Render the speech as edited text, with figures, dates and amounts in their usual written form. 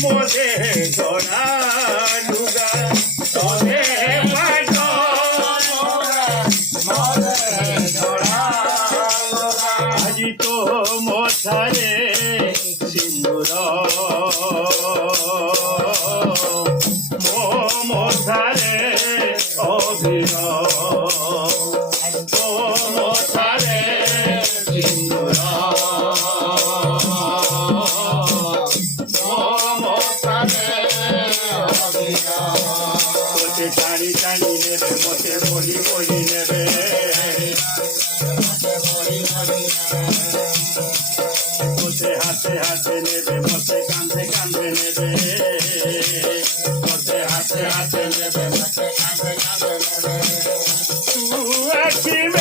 মোরে ধরা লুগা তবে আজি তো মথারে সিন্দুর মো মথারে অভির তো মথারে সিন্দুর তোতে টানি টানি নেবে মতে বলি বলি নেবে তোতে হাতে হাতে নেবে মতে কাঁধে কাঁধে নেবে তোতে হাতে হাতে নেবে মতে কাঁধে কাঁধে নেবে